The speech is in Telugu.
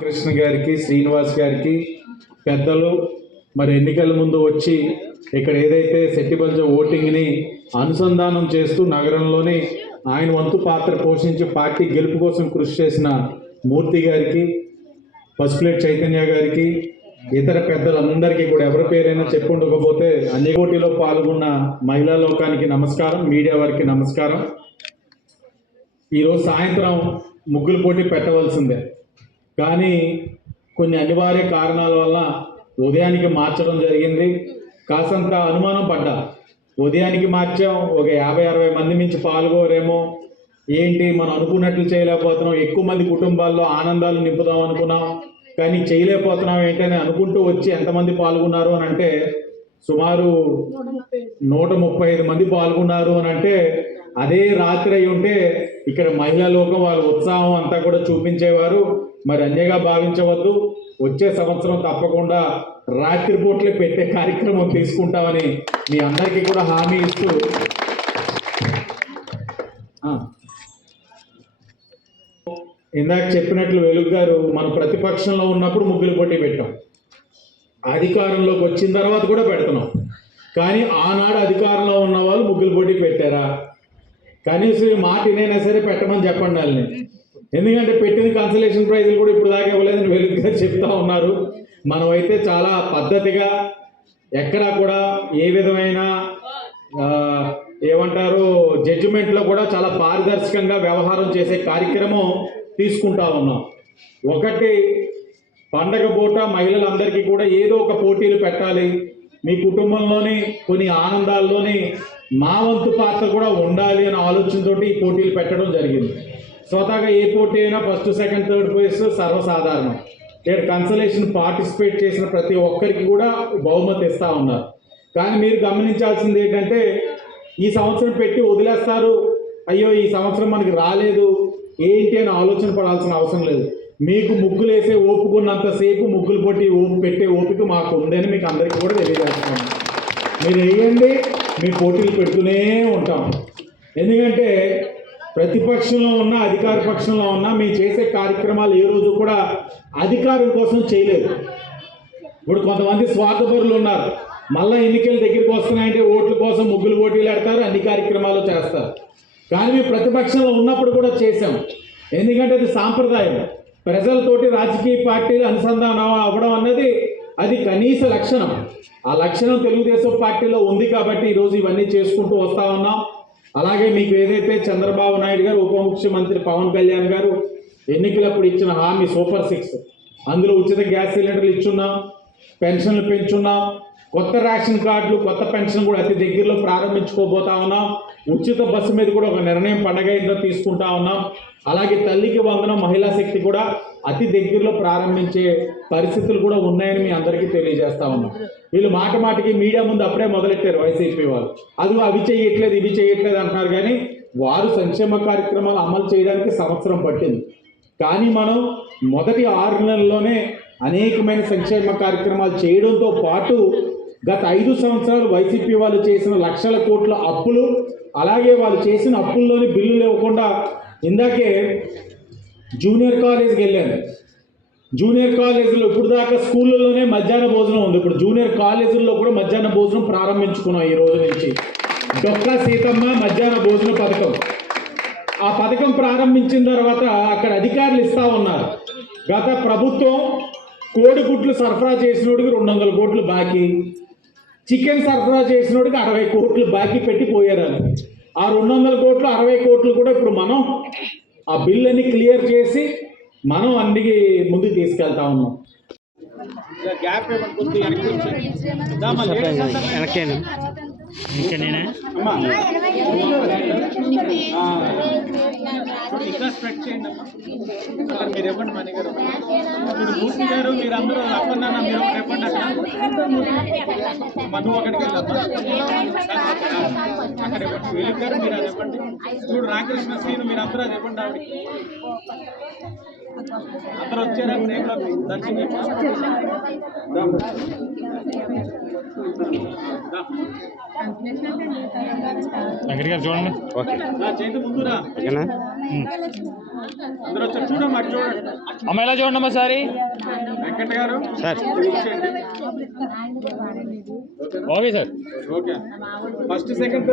కృష్ణ గారికి శ్రీనివాస్ గారికి పెద్దలు మరి ఎన్నికల ముందు వచ్చి ఇక్కడ ఏదైతే సెట్టిబంజ ఓటింగ్ని అనుసంధానం చేస్తూ నగరంలోని ఆయన వంతు పాత్ర పోషించి పార్టీ గెలుపు కోసం కృషి చేసిన మూర్తి గారికి పసుపులేట్ చైతన్య గారికి ఇతర పెద్దలందరికీ కూడా ఎవరి పేరైనా చెప్పి ఉండకపోతే అన్ని పోటీలో పాల్గొన్న మహిళా లోకానికి నమస్కారం మీడియా వారికి నమస్కారం. ఈరోజు సాయంత్రం ముగ్గులు పోటీ పెట్టవలసిందే. కానీ కొన్ని అనివార్య కారణాల వల్ల ఉదయానికి మార్చడం జరిగింది. కాసంత అనుమానం పడ్డా. ఉదయానికి మార్చాం. ఒక యాభై అరవై మంది మించి పాల్గోరేమో. ఏంటి మనం అనుకున్నట్లు చేయలేకపోతున్నాం. ఎక్కువ మంది కుటుంబాల్లో ఆనందాలు నింపుదాం అనుకున్నాం. కానీ చేయలేకపోతున్నాం ఏంటని అనుకుంటూ వచ్చి ఎంతమంది పాల్గొన్నారు అని అంటే సుమారు నూట ముప్పై ఐదు మంది పాల్గొన్నారు అని అంటే అదే రాత్రి అయి ఉంటే ఇక్కడ మహిళా వాళ్ళ ఉత్సాహం అంతా కూడా చూపించేవారు. మరి అన్యగా భావించవద్దు. వచ్చే సంవత్సరం తప్పకుండా రాత్రిపూట్లే పెట్టే కార్యక్రమం తీసుకుంటామని మీ అందరికీ కూడా హామీ ఇస్తూ. ఇందాక చెప్పినట్లు వెలుగు గారు మన ప్రతిపక్షంలో ఉన్నప్పుడు ముగ్గులు పోటీ పెట్టాం. అధికారంలోకి వచ్చిన తర్వాత కూడా పెడుతున్నాం. కానీ ఆనాడు అధికారంలో ఉన్న వాళ్ళు ముగ్గులు పోటీ పెట్టారా? కనీసం ఈ మాట వినైనా సరే పెట్టమని చెప్పండి వాళ్ళని. ఎందుకంటే పెట్టిన కన్సలేషన్ ప్రైజ్లు కూడా ఇప్పుడు దాకా ఇవ్వలేదని వెలుగుగా చెప్తా ఉన్నారు. మనమైతే చాలా పద్ధతిగా ఎక్కడా కూడా ఏ విధమైన ఏమంటారు జడ్జిమెంట్లో కూడా చాలా పారదర్శకంగా వ్యవహారం చేసే కార్యక్రమం తీసుకుంటా ఉన్నాం. ఒకటి పండగ పూట మహిళలందరికీ కూడా ఏదో ఒక పోటీలు పెట్టాలి. మీ కుటుంబంలోని కొన్ని ఆనందాల్లోని మా వంతు పాత్ర కూడా ఉండాలి అనే ఆలోచనతో ఈ పోటీలు పెట్టడం జరిగింది. స్వతహాగా ఏ పోటీ అయినా ఫస్ట్ సెకండ్ థర్డ్ ప్లేస్ సర్వసాధారణం. ఇక్కడ కన్సలేషన్ పార్టిసిపేట్ చేసిన ప్రతి ఒక్కరికి కూడా బహుమతి ఇస్తా ఉన్నారు. కానీ మీరు గమనించాల్సింది ఏంటంటే ఈ సంవత్సరం పెట్టి వదిలేస్తారు. అయ్యో ఈ సంవత్సరం మనకి రాలేదు. ఏంటి అని ఆలోచన పడాల్సిన అవసరం లేదు. మీకు ముగ్గులు వేసే ఓపుకున్నంతసేపు ముగ్గులు పొట్టి ఓపు పెట్టే ఓపిక మాకు ఉందని మీకు అందరికీ కూడా తెలియజేస్తున్నాను. మీరు వేయండి. మీ పోటీలు పెడుతూనే ఉంటాం. ఎందుకంటే ప్రతిపక్షంలో ఉన్న అధికార పక్షంలో ఉన్న మేము చేసే కార్యక్రమాలు ఏ రోజు కూడా అధికారం కోసం చేయలేదు. ఇప్పుడు కొంతమంది స్వార్థపరులు ఉన్నారు. మళ్ళీ ఎన్నికలు దగ్గరికి వస్తున్నాయంటే ఓట్ల కోసం ముగ్గులు పోటీలు ఆడతారు అన్ని కార్యక్రమాలు చేస్తారు. కానీ మేము ప్రతిపక్షంలో ఉన్నప్పుడు కూడా చేసాం ఎందుకంటే అది సాంప్రదాయం. ప్రజలతోటి రాజకీయ పార్టీలు అనుసంధానం అవ్వడం అన్నది అది కనీస లక్షణం. ఆ లక్షణం తెలుగుదేశం పార్టీలో ఉంది కాబట్టి ఈరోజు ఇవన్నీ చేసుకుంటూ వస్తా ఉన్నాం. అలాగే మీకు ఏదైతే చంద్రబాబు నాయుడు గారు ఉప ముఖ్యమంత్రి పవన్ కళ్యాణ్ గారు ఎన్నికలప్పుడు ఇచ్చిన హామీ సూపర్ సిక్స్ అందులో ఉచిత గ్యాస్ సిలిండర్లు ఇచ్చున్నాం పెన్షన్లు పెంచున్నాం కొత్త రేషన్ కార్డులు కొత్త పెన్షన్ కూడా అతి దగ్గరలో ప్రారంభించుకోబోతా ఉన్నాం. ఉచిత బస్సు మీద కూడా ఒక నిర్ణయం పండగ ఇంట్లో తీసుకుంటా ఉన్నాం. అలాగే తల్లికి వందనం మహిళా శక్తి కూడా అతి దగ్గరలో ప్రారంభించే పరిస్థితులు కూడా ఉన్నాయని మీ అందరికీ తెలియజేస్తా ఉన్నాం. వీళ్ళు మాట మాటికి మీడియా ముందు అప్పుడే మొదలెట్టారు వైసీపీ వాళ్ళు. అది అవి చేయట్లేదు ఇవి చేయట్లేదు అంటున్నారు కానీ వారు సంక్షేమ కార్యక్రమాలు అమలు చేయడానికి సంవత్సరం పట్టింది. కానీ మనం మొదటి ఆరు నెలల్లోనే అనేకమైన సంక్షేమ కార్యక్రమాలు చేయడంతో పాటు గత ఐదు సంవత్సరాలు వైసీపీ వాళ్ళు చేసిన లక్షల కోట్ల అప్పులు అలాగే వాళ్ళు చేసిన అప్పుల్లోని బిల్లులు ఇవ్వకుండా ఇందాకే జూనియర్ కాలేజ్కి వెళ్ళాను. జూనియర్ కాలేజీలో ఇప్పుడు దాకా స్కూళ్ళలోనే మధ్యాహ్న భోజనం ఉంది. ఇప్పుడు జూనియర్ కాలేజీల్లో కూడా మధ్యాహ్న భోజనం ప్రారంభించుకున్నాం ఈ రోజు నుంచి. డొక్కా సీతమ్మ మధ్యాహ్న భోజన పథకం. ఆ పథకం ప్రారంభించిన తర్వాత అక్కడ అధికారులు ఇస్తా ఉన్నారు. గత ప్రభుత్వం కోడిగుడ్లు సరఫరా చేసినోడికి రెండు వందల కోట్లు బాకీ. చికెన్ సరఫరా చేసినోడికి అరవై కోట్లు బాకీ పెట్టి పోయారు. ఆ రెండు వందల కోట్లు అరవై కోట్లు కూడా ఇప్పుడు మనం ఆ బిల్ అన్ని క్లియర్ చేసి మనం అన్ని ముందుకు తీసుకెళ్తా ఉన్నాం. గ్యాప్ వెనకేను ఇంకా నేనే చేయండి అమ్మా. మీరు ఇవ్వండి మన దగ్గర. మూర్తి గారు మీరు అందరూ అప్పన్న మీరు ఒకటి ఇవ్వండి అక్కడ. మను ఒకటికి వెళ్ళమ్మా అక్కడ ఇవ్వండి వెలుగు గారు మీరు అది ఇవ్వండి. చూడు రామకృష్ణ శ్రీను మీరు అందరూ అది ఇవ్వండి ఆవిడకి. అందరూ వచ్చారా? ప్రేమలోకి దర్శనం గారు చూడండి. ఓకే. ఓకేనా? అమ్మ ఎలా చూడండి అమ్మా సారి వెంకట గారు సార్ ఇచ్చేయండి. Okay sir. Okay. First second